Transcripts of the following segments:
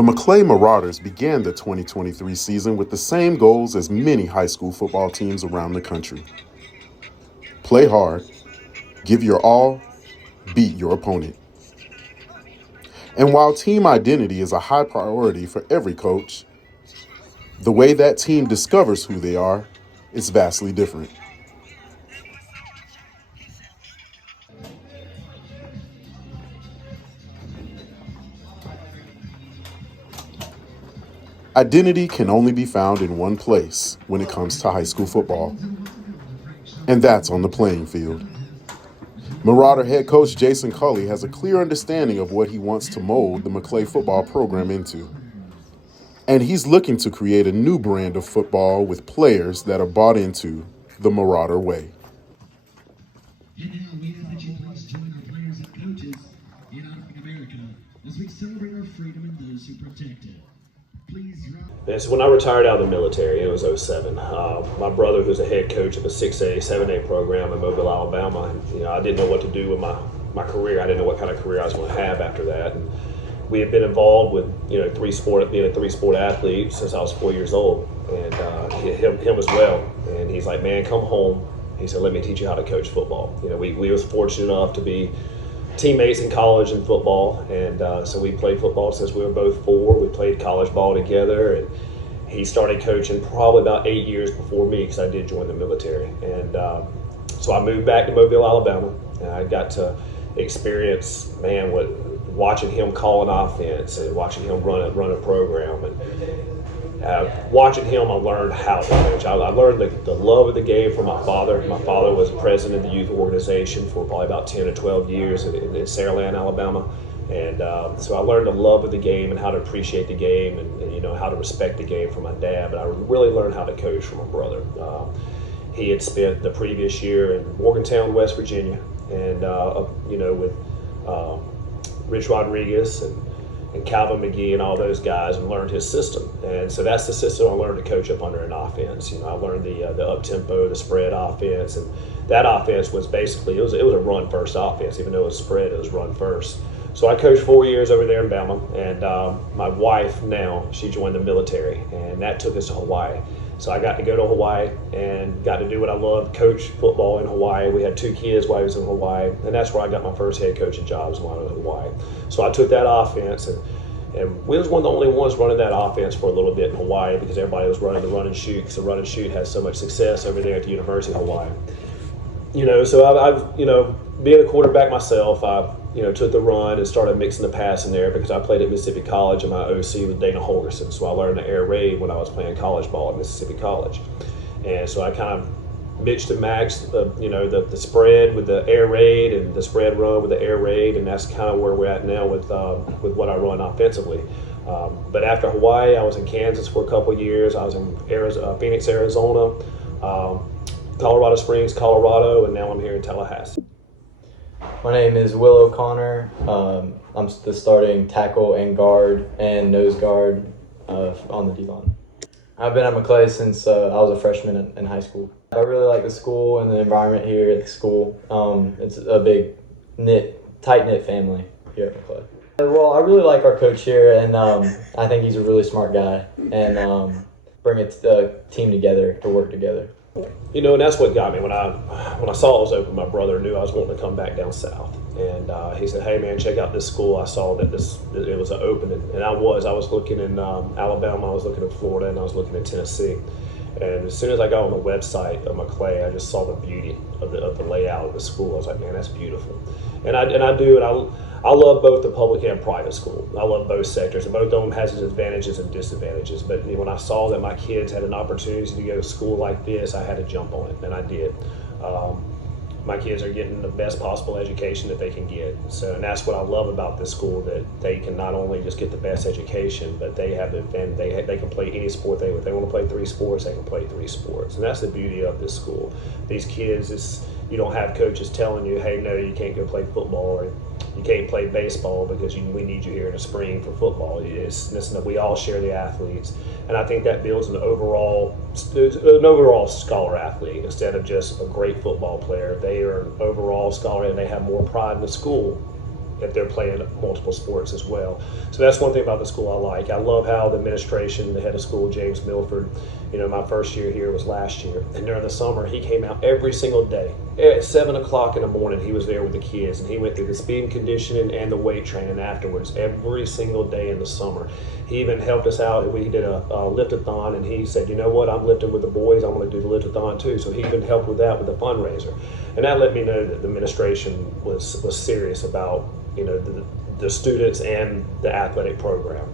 The Maclay Marauders began the 2023 season with the same goals as many high school football teams around the country. Play hard, give your all, beat your opponent. And while team identity is a high priority for every coach, the way that team discovers who they are is vastly different. Identity can only be found in one place when it comes to high school football, and that's on the playing field. Marauder head coach Jason Cauley has a clear understanding of what he wants to mold the Maclay football program into. And he's looking to create a new brand of football with players that are bought into the Marauder way. And now we ask that you please join our players and coaches in honoring America as we celebrate our freedom and those who protect it. And so when I retired out of the military, it was 2007. My brother, who's a head coach of a 6A, 7A program in Mobile, Alabama, and, I didn't know what to do with my career. I didn't know what kind of career I was going to have after that. And we had been involved with being a three-sport athlete since I was 4 years old, and him as well. And he's like, man, come home. He said, let me teach you how to coach football. We was fortunate enough to be teammates in college and football, and so we played football since we were both 4. We played college ball together, and he started coaching probably about 8 years before me because I did join the military. And so I moved back to Mobile, Alabama, and I got to experience, watching him call an offense and watching him run a program. And watching him, I learned how to coach. I learned the love of the game from my father. My father was president of the youth organization for probably about 10 or 12 years in Saraland, Alabama. And so I learned the love of the game and how to appreciate the game and how to respect the game from my dad. But I really learned how to coach from my brother. He had spent the previous year in Morgantown, West Virginia, and with Rich Rodriguez and Calvin McGee and all those guys, and learned his system. And so that's the system I learned to coach up under an offense. I learned the up-tempo, the spread offense, and that offense was basically, it was a run-first offense. Even though it was spread, it was run-first. So I coached 4 years over there in Bama, and my wife now, she joined the military, and that took us to Hawaii. So I got to go to Hawaii and got to do what I loved, coach football in Hawaii. We had 2 kids while I was in Hawaii, and that's where I got my first head coaching jobs while I was in Hawaii. So I took that offense, and we was one of the only ones running that offense for a little bit in Hawaii because everybody was running the run and shoot, because the run and shoot has so much success over there at the University of Hawaii. So I've being a quarterback myself, I took the run and started mixing the pass in there because I played at Mississippi College and my OC was Dana Holgerson. So I learned the air raid when I was playing college ball at Mississippi College. And so I kind of mixed and matched the spread with the air raid and the spread run with the air raid, and that's kind of where we're at now with what I run offensively. But after Hawaii, I was in Kansas for a couple of years. I was in Phoenix, Arizona, Colorado Springs, Colorado, and now I'm here in Tallahassee. My name is Will O'Connor. I'm the starting tackle and guard and nose guard on the D-line. I've been at Maclay since I was a freshman in high school. I really like the school and the environment here at the school. It's a big, tight-knit family here at Maclay. Well, I really like our coach here, and I think he's a really smart guy, and bring a team together to work together. And that's what got me. When I saw it was open, my brother knew I was wanting to come back down south. And he said, hey, man, check out this school. I saw that it was an opening. And I was looking in Alabama, I was looking in Florida, and I was looking in Tennessee. And as soon as I got on the website of Maclay, I just saw the beauty of the layout of the school. I was like, man, that's beautiful. And I love both the public and private school. I love both sectors, and both of them has its advantages and disadvantages. But when I saw that my kids had an opportunity to go to school like this, I had to jump on it, and I did. My kids are getting the best possible education that they can get. And that's what I love about this school, that they can not only just get the best education, but they have they can play any sport if they want to play 3 sports, they can play 3 sports. And that's the beauty of this school. These kids, you don't have coaches telling you, hey, no, you can't go play football, or you can't play baseball because we need you here in the spring for football. We all share the athletes, and I think that builds an overall scholar athlete instead of just a great football player. They are an overall scholar, and they have more pride in the school if they're playing multiple sports as well. So that's one thing about the school I like. I love how the administration, the head of school, James Milford, my first year here was last year, and during the summer he came out every single day at 7 o'clock in the morning. He was there with the kids, and he went through the speed and conditioning and the weight training afterwards every single day in the summer. He even helped us out. We did a lift-a-thon, and he said, you know what, I'm lifting with the boys, I'm going to do the lift-a-thon too. So he even helped with that with the fundraiser, and that let me know that the administration was serious about the students and the athletic program.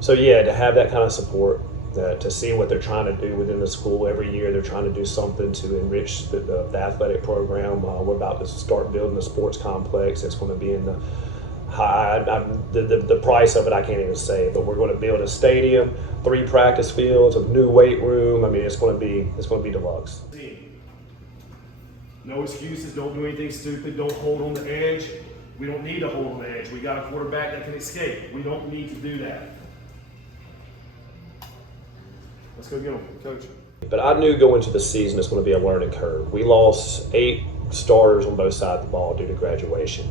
So yeah, to have that kind of support, to see what they're trying to do within the school every year. They're trying to do something to enrich the athletic program. We're about to start building a sports complex. It's going to be in the high, the price of it I can't even say, but we're going to build a stadium, 3 practice fields, a new weight room. I mean, it's going to be deluxe. No excuses, don't do anything stupid, don't hold on the edge. We don't need to hold on the edge. We got a quarterback that can escape. We don't need to do that. Let's go get him, coach. But I knew going into the season it's going to be a learning curve. We lost 8 starters on both sides of the ball due to graduation.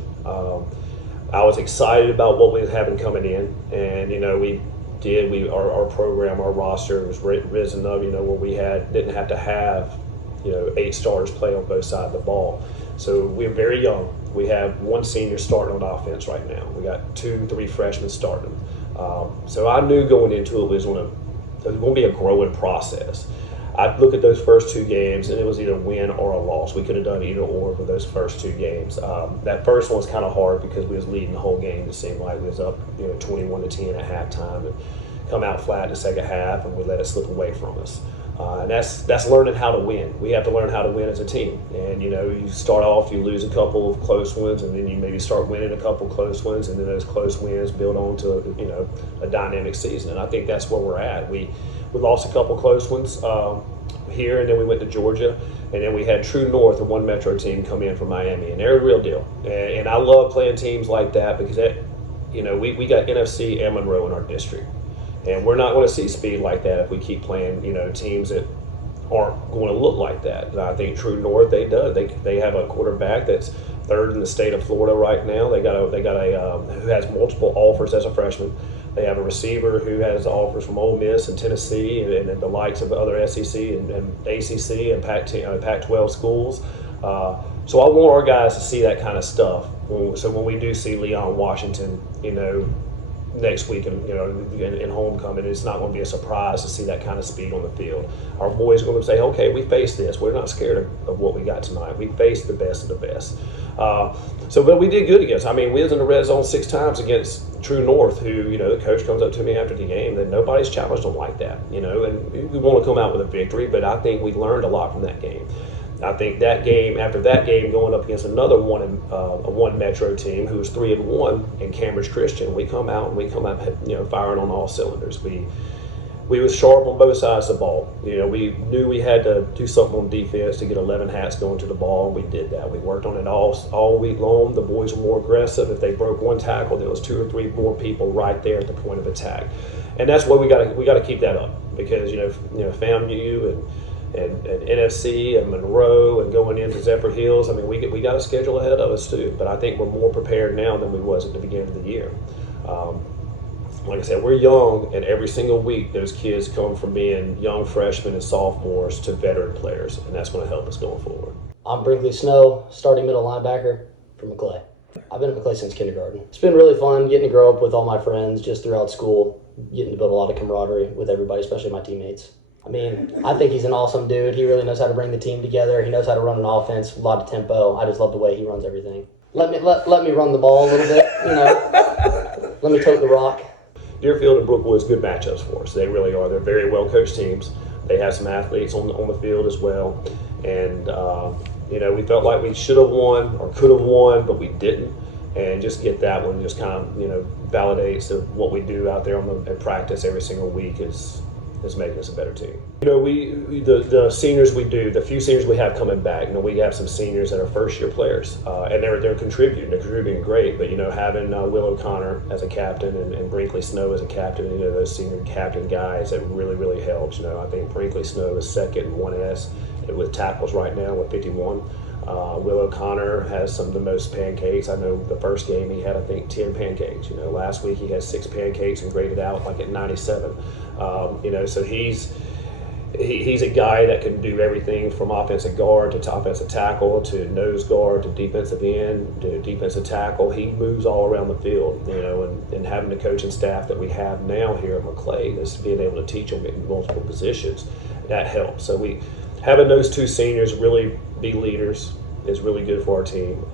I was excited about what we was having coming in, and our program, our roster was risen up, where we didn't have to have 8 starters play on both sides of the ball. So we're very young. We have 1 senior starting on offense right now. We got 2, 3 freshmen starting. So I knew going into it was going to be a growing process. I look at those first 2 games, and it was either win or a loss. We could have done either or for those first 2 games. That first one was kind of hard because we was leading the whole game. It seemed like we was up 21-10 at halftime, and come out flat in the second half, and we let it slip away from us. And that's learning how to win. We have to learn how to win as a team. And you start off, you lose a couple of close ones, and then you maybe start winning a couple of close ones, and then those close wins build on to a dynamic season. And I think that's where we're at. We lost a couple close ones here, and then we went to Georgia, and then we had True North, a 1 Metro team, come in from Miami, and they're a real deal. And I love playing teams like that because we got NFC and Monroe in our district. And we're not going to see speed like that if we keep playing, teams that aren't going to look like that. And I think True North, they have a quarterback that's 3rd in the state of Florida right now. They got a who has multiple offers as a freshman. They have a receiver who has offers from Ole Miss and Tennessee and the likes of other SEC and ACC and Pac-12 schools. So I want our guys to see that kind of stuff. So when we do see Leon Washington, next week in homecoming, it's not going to be a surprise to see that kind of speed on the field. Our boys are going to say, okay, we faced this. We're not scared of what we got tonight. We faced the best of the best. But we did good against. I mean, we was in the red zone 6 times against True North, who, the coach comes up to me after the game that nobody's challenged them like that, and we want to come out with a victory, but I think we learned a lot from that game. I think after that game, going up against another 1 Metro team who was 3-1 in Cambridge Christian, we come out firing on all cylinders. We was sharp on both sides of the ball. We knew we had to do something on defense to get 11 hats going to the ball, and we did that. We worked on it all week long. The boys were more aggressive. If they broke 1 tackle, there was 2 or 3 more people right there at the point of attack, and that's why we got to keep that up because FAMU and NFC and Monroe and going into Zephyr Hills. I mean, we got a schedule ahead of us too, but I think we're more prepared now than we was at the beginning of the year. Like I said, we're young, and every single week those kids come from being young freshmen and sophomores to veteran players, and that's going to help us going forward. I'm Brinkley Snow, starting middle linebacker for Maclay. I've been at Maclay since kindergarten. It's been really fun getting to grow up with all my friends just throughout school, getting to build a lot of camaraderie with everybody, especially my teammates. I mean, I think he's an awesome dude. He really knows how to bring the team together. He knows how to run an offense, a lot of tempo. I just love the way he runs everything. Let me run the ball a little bit, Let me tote the rock. Deerfield and Brookwood's good matchups for us. They really are. They're very well coached teams. They have some athletes on the field as well. And, we felt like we should have won or could have won, but we didn't. And just get that one just kind of, validates that what we do out there in practice every single week is making us a better team. The seniors the few seniors we have coming back, we have some seniors that are first-year players, and they're contributing. They're contributing great, but, having Will O'Connor as a captain and Brinkley Snow as a captain, those senior captain guys, that really, really helps. I think Brinkley Snow is second in 1S with tackles right now with 51. Will O'Connor has some of the most pancakes. I know the first game he had, I think, 10 pancakes. Last week he had 6 pancakes and graded out like at 97. So he's a guy that can do everything from offensive guard to offensive tackle to nose guard to defensive end to defensive tackle. He moves all around the field, and having the coaching staff that we have now here at Maclay, is being able to teach them in multiple positions, that helps. So having those 2 seniors really be leaders is really good for our team.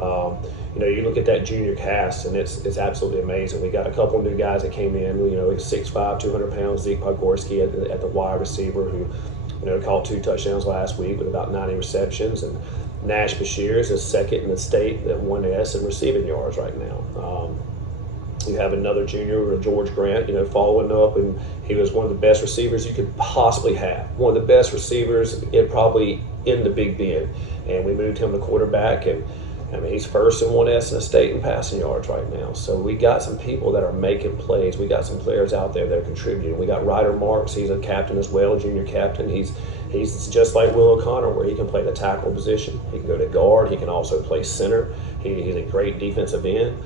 You look at that junior cast, and it's absolutely amazing. We got a couple new guys that came in. 6'5", 200 pounds, Zeke Podgorski at the wide receiver, who caught 2 touchdowns last week with about 90 receptions, and Nash Bashir is second in the state at 1S in receiving yards right now. You have another junior, George Grant, following up, and he was one of the best receivers you could possibly have. One of the best receivers probably in the Big Bend. And we moved him to quarterback, and he's first in 1S in the state in passing yards right now. So we got some people that are making plays. We got some players out there that are contributing. We got Ryder Marks. He's a captain as well, junior captain. He's just like Will O'Connor, where he can play the tackle position. He can go to guard. He can also play center. He's a great defensive end.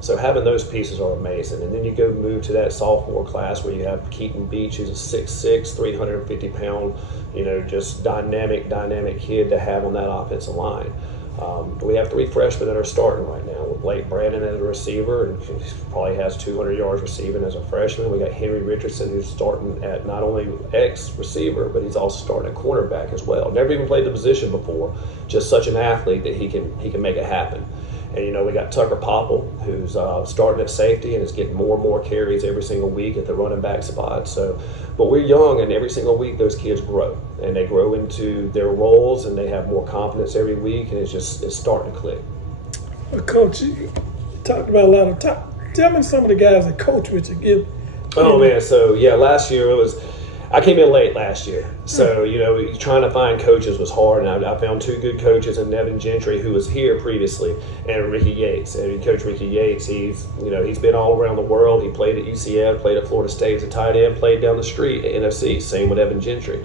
So having those pieces are amazing. And then you go move to that sophomore class where you have Keaton Beach, who's a 6'6", 350-pound, just dynamic kid to have on that offensive line. We have 3 freshmen that are starting right now, with Blake Brandon as a receiver, and he probably has 200 yards receiving as a freshman. We got Henry Richardson, who's starting at not only receiver, but he's also starting at cornerback as well. Never even played the position before, just such an athlete that he can make it happen. And we got Tucker Popple, who's starting at safety and is getting more and more carries every single week at the running back spot. But we're young, and every single week those kids grow, and they grow into their roles, and they have more confidence every week, and it's starting to click. Well, Coach, you talked about a lot of time. Tell me some of the guys that coach with you. Oh man, so yeah, last year I came in late last year, so trying to find coaches was hard, and I found 2 good coaches in Nevin Gentry, who was here previously, and Ricky Yates. And Coach Ricky Yates, he's been all around the world. He played at UCF, played at Florida State as a tight end, played down the street at NFC. Same with Evan Gentry.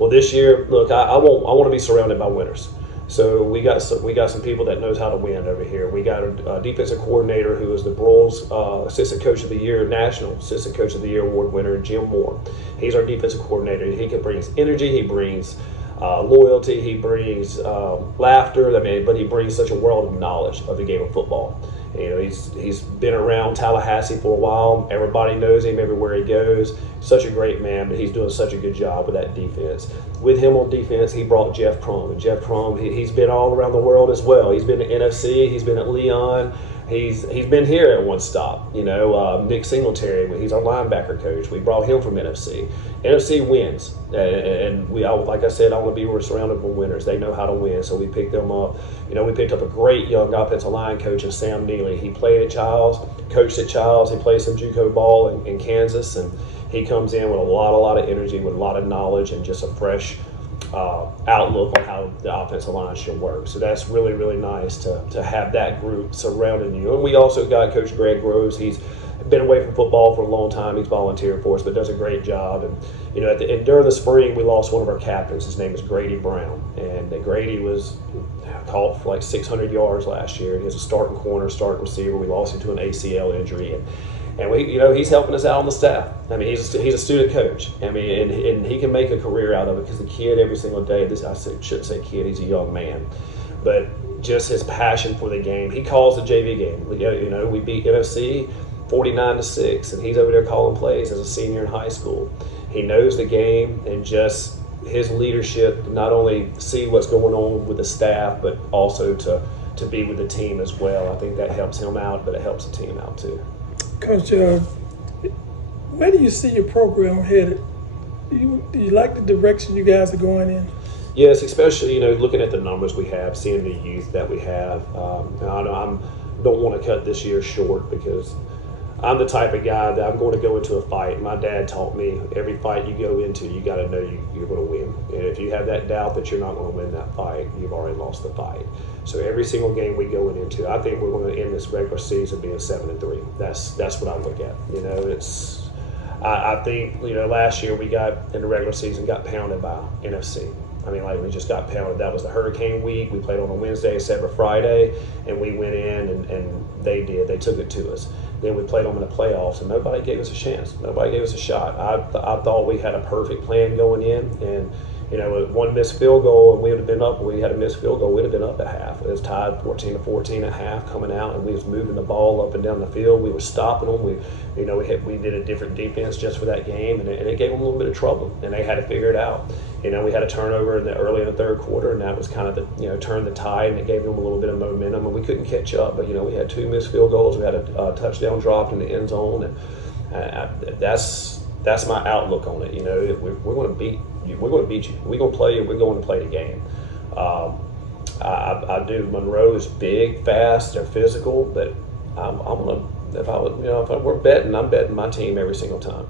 Well, this year, look, I want to be surrounded by winners. So we got some people that knows how to win over here. We got a defensive coordinator who is the Broyles Assistant Coach of the Year, National Assistant Coach of the Year award winner, Jim Moore. He's our defensive coordinator. He can bring energy. He brings loyalty. He brings laughter. But he brings such a world of knowledge of the game of football. He's been around Tallahassee for a while. Everybody knows him everywhere he goes. Such a great man, but he's doing such a good job with that defense. With him on defense, he brought Jeff Crum. And Jeff Crum, he's been all around the world as well. He's been at NFC. He's been at Leon. He's been here at one stop. Nick Singletary, he's our linebacker coach. We brought him from NFC. NFC wins, and like I said, I want to be surrounded with winners. They know how to win, so we picked them up. We picked up a great young offensive line coach in Sam Neely. He played at Childs, coached at Childs. He played some JUCO ball in Kansas, and he comes in with a lot of energy, with a lot of knowledge, and just a fresh outlook on how the offensive line should work. So that's really, really nice to have that group surrounding you. And we also got Coach Greg Groves. He's been away from football for a long time. He's volunteered for us, but does a great job. And during the spring, we lost one of our captains. His name is Grady Brown, and Grady was caught for like 600 yards last year. He was a starting corner, starting receiver. We lost him to an ACL injury, and he's helping us out on the staff. He's a student coach. And he can make a career out of it, because the kid every single day, shouldn't say kid, he's a young man, but just his passion for the game. He calls the JV game. We beat NFC 49-6, and he's over there calling plays as a senior in high school. He knows the game, and just his leadership, not only see what's going on with the staff, but also to be with the team as well. I think that helps him out, but it helps the team out too. Coach, where do you see your program headed? Do you like the direction you guys are going in? Yes, especially looking at the numbers we have, seeing the youth that we have. I don't want to cut this year short, because I'm the type of guy that I'm going to go into a fight. My dad taught me, every fight you go into, you got to know you're going to win. And if you have that doubt that you're not going to win that fight, you've already lost the fight. So every single game we go into, I think we're going to end this regular season being 7-3. That's what I look at. I think last year we got in the regular season got pounded by NFC. I mean, like, we just got pounded. That was the hurricane week. We played on a Wednesday instead of a Friday, and we went in and they took it to us. Then we played them in the playoffs, and nobody gave us a chance. Nobody gave us a shot. I thought we had a perfect plan going in, and with one missed field goal, and we would have been up. We had a missed field goal. We'd have been up at half. It was tied 14-14 at half coming out, and we was moving the ball up and down the field. We were stopping them. We did a different defense just for that game, and it gave them a little bit of trouble, and they had to figure it out. We had a turnover early in the third quarter, and that was kind of the turned the tide, and it gave them a little bit of momentum, and we couldn't catch up. But we had 2 missed field goals. We had a touchdown dropped in the end zone, and that's my outlook on it. We're going to beat you. We're going to beat you. We're going to play you. We're going to play the game. I do. Monroe is big, fast, they're physical, but I'm going to. If we're betting, I'm betting my team every single time.